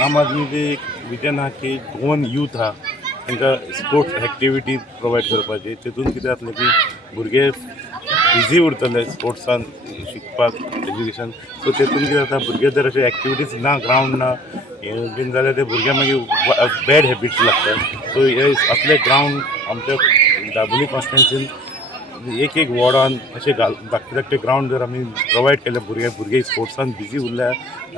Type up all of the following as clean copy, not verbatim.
आम आदमीचे एक विजन हा की गोवन यूथ हा तांकां स्पोर्ट्स एक्टिविटी प्रोवायड करपाची. तितून कितें जातलें की भुरगे बिजी उरतले स्पोर्ट्सान शिकपाक एज्युकेशन. सो तितून कितें जाता भुरगे जर अशे एक्टिविटीज ना ग्रावंड ना हें बीन जाल्यार ते भुरग्यांक मागीर बॅड हॅबिट्स लागतात. सो हे असले ग्रावंड आमच्या दाबोळी कॉन्स्टिट्युन्सीन एक एक वॉर्डान अशे धाकटे ग्रावंड जर आमी प्रोवायड केले भुरगे स्पोर्ट्सान बिजी उरल्या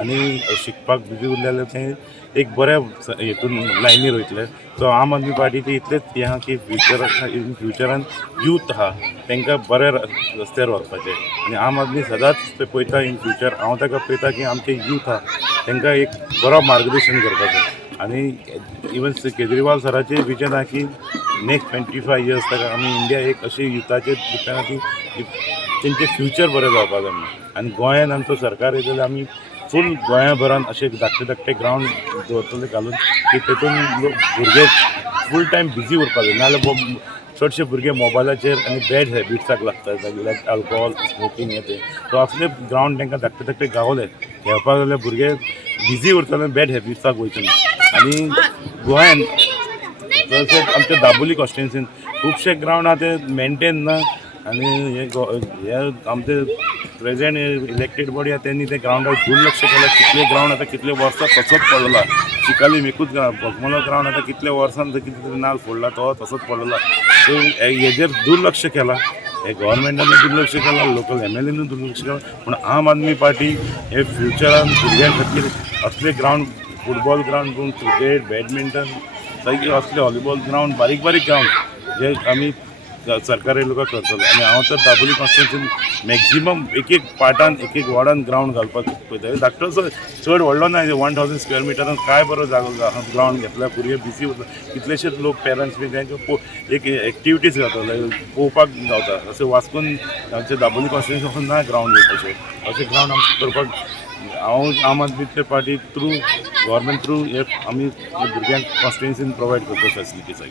आनी शिकपाक बिजी उरले जाल्यार ते एक बऱ्या हेतून लायनीर वयतले. सो आम आदमी पार्टीचे इतलेच हें आहा की फ्युचरान यूथ आहा तांकां बऱ्या रस्त्यार व्हरपाचें. आनी आम आदमी सदांच ते पळयता इन फ्युचर. हांव ताका पळयता की आमचे यूथ आहा तांकां एक बरो मार्गदर्शन करपाचें. आनी इवन केजरीवाल सराचें विजन आहा की नेक्स्ट 25 इयर्स ताका आमी इंडिया एक अशी युथाचेर डिपेंड आहा की तेंचें फ्युचर बरें जावपाक जाय म्हणून. आनी गोंयान आमचो सरकार येयलो जाल्यार आमी फूल गोंयाभरान अशे धाकटे ग्रावंड दवरतले घालून की तेतून भुरगे फूल टायम बिजी उरपाक जाय. नाजाल्यार चडशे भुरगे मोबायलाचेर आनी बॅड हॅबिट्साक लागतात लायक अल्कोहॉल स्मोकींग हें तें. सो असले ग्रावंड तांकां धाकटे गावले खेळपाक जाल्यार भुरगे बिजी उरतले बॅड हॅबिट्साक वयचे ना. आनी गोंयान तशेंच आमच्या दाबोळी कॉन्स्टिट्युन्सीन खुबशे ग्रावंड आहा ते मेंटेन ना. आनी हे आमचे प्रेजेंट इलेक्टेड बॉडी आहा तेणी ते ग्रावंडार दुर्लक्ष केला. कितले ग्रावंड आतां कितले वर्सां तसोच पडलेला. चिकाली मेकूच बोगमलो ग्रावंड आतां कितले वर्सान कितें तरी नाल फोडला तो तसोच पडलेला. सो हेजेर दुर्लक्ष केला. हे गव्हर्मेंटानूय दुर्लक्ष केला, लोकल MLAनूय दुर्लक्ष केला. पूण आम आदमी पार्टी हे फ्युचरान भुरग्यां खातीर असले ग्रावंड फुटबॉल ग्रावंड करून क्रिकेट बॅडमिंटन सगळे असले व्हॉलीबॉल ग्रावंड बारीक ग्रावंड जे आमी सरकारी लोकांक करतलो. आनी हांव तर दाबोळी कॉन्स्टिट्युन्सीन मॅक्झिमम एक पार्टान एक वॉर्डान ग्रावंड घालपाक पळयता. धाकटोसो चड व्हडलो ना 1000 स्क्वेअर मिटरान काय बरो जागो ग्रावंड घेतला. भुरगे बिजी उरता. कितलेशेच लोक पेरंट्स बी तांकां एक एक्टिविटीज जाता पळोवपाक गावता. अशें वास्कून आमच्या दाबोळी कॉन्स्टिट्युन्सीन ना ग्रावंड अशें ग्रावंड आमकां करपाक हांव आम आदमी पार्टी थ्रू गव्हर्मेंट थ्रू हे आमी भुरग्यांक कॉन्स्टिट्युन्सीन प्रोवायड करता फॅसिलिटी सगळे.